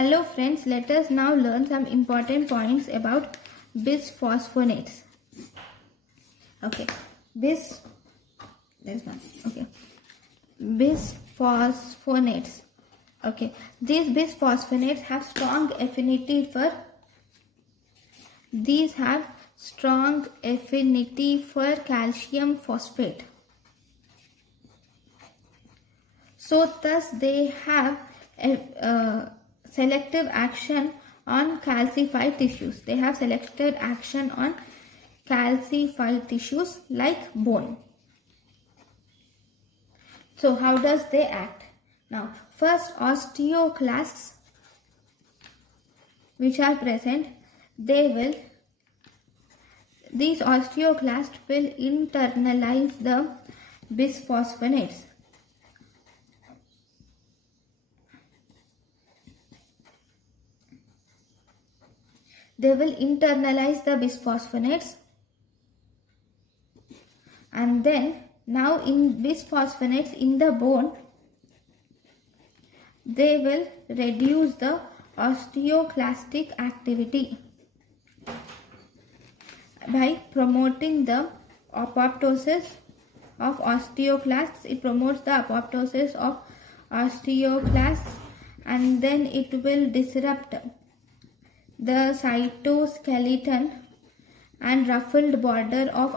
Hello friends, let us now learn some important points about bisphosphonates. Okay, bisphosphonates. Okay, these bisphosphonates have strong affinity for calcium phosphate. So thus they have selective action on calcified tissues. They have selected action on calcified tissues like bone. So how does they act? Now first, osteoclasts which are present, these osteoclasts will internalize the bisphosphonates. They will internalize the bisphosphonates, and then now in bisphosphonates in the bone, they will reduce the osteoclastic activity by promoting the apoptosis of osteoclasts. It promotes the apoptosis of osteoclasts, and then it will disrupt the cytoskeleton and ruffled border of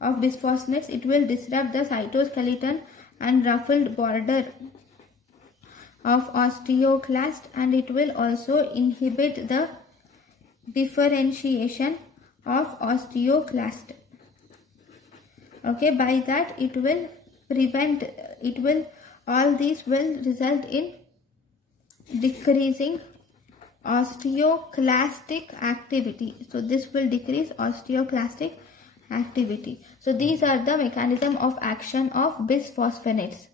bisphosphonates. It will disrupt the cytoskeleton and ruffled border of osteoclast, and it will also inhibit the differentiation of osteoclast. Okay, by that all these will result in decreasing osteoclastic activity. So this will decrease osteoclastic activity. So these are the mechanism of action of bisphosphonates.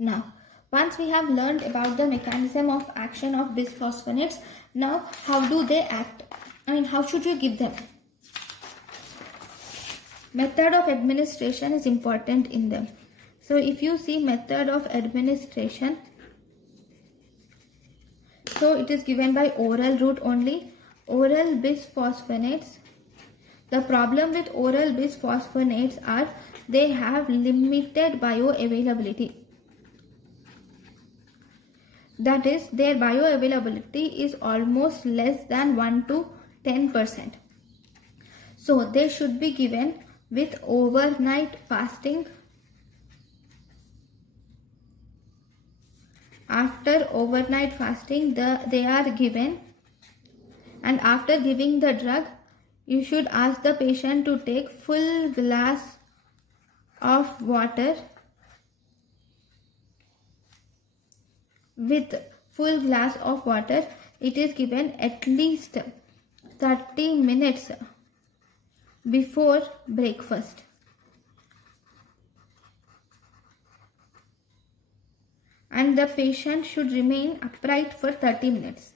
Now, once we have learned about the mechanism of action of bisphosphonates, now how do they act? How should you give them? Method of administration is important in them. So if you see method of administration, so it is given by oral route only. Oral bisphosphonates. The problem with oral bisphosphonates are they have limited bioavailability. That is, their bioavailability is almost less than 1 to 10%. So they should be given with overnight fasting. After overnight fasting, they are given, and after giving the drug, you should ask the patient to take full glass of water. With full glass of water, it is given at least 30 minutes before breakfast. And the patient should remain upright for 30 minutes.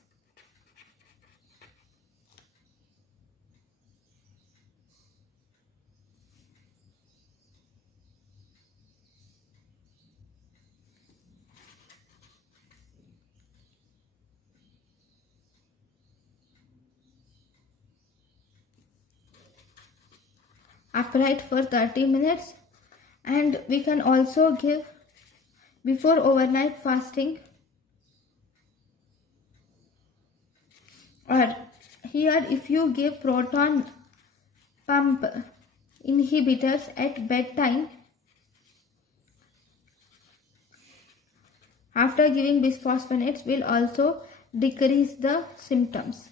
Upright for 30 minutes. And we can also give before overnight fasting, or here if you give proton pump inhibitors at bedtime, after giving bisphosphonates will also decrease the symptoms.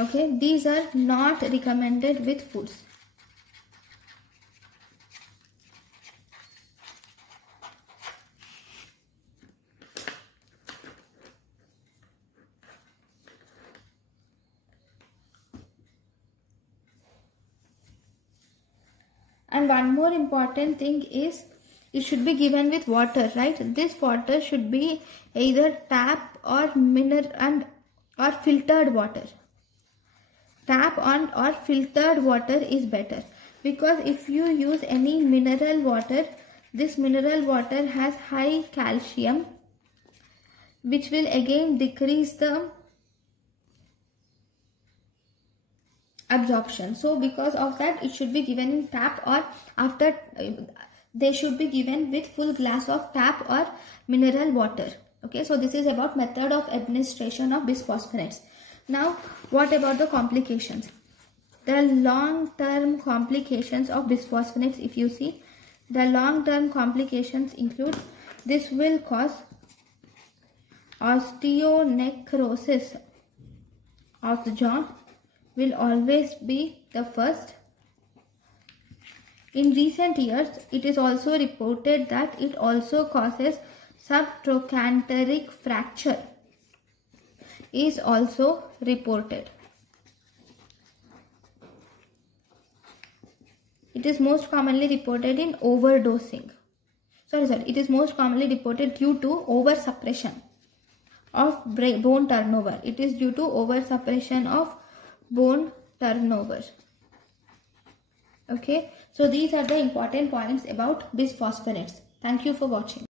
Okay, these are not recommended with foods. And one more important thing is it should be given with water, right? This water should be either tap or or filtered water. Tap on or filtered water is better, because if you use any mineral water, this mineral water has high calcium, which will again decrease the absorption. So because of that, it should be given in tap, or after they should be given with full glass of tap or mineral water. Okay, so this is about method of administration of bisphosphonates. Now, what about the complications? The long-term complications of bisphosphonates, if you see, the long-term complications include, this will cause osteonecrosis of the jaw, will always be the first. In recent years, it is also reported that it also causes subtrochanteric fracture is also reported. It is most commonly reported in overdosing. It is most commonly reported due to oversuppression of bone turnover. It is due to oversuppression of bone turnover. Okay, so these are the important points about bisphosphonates. Thank you for watching.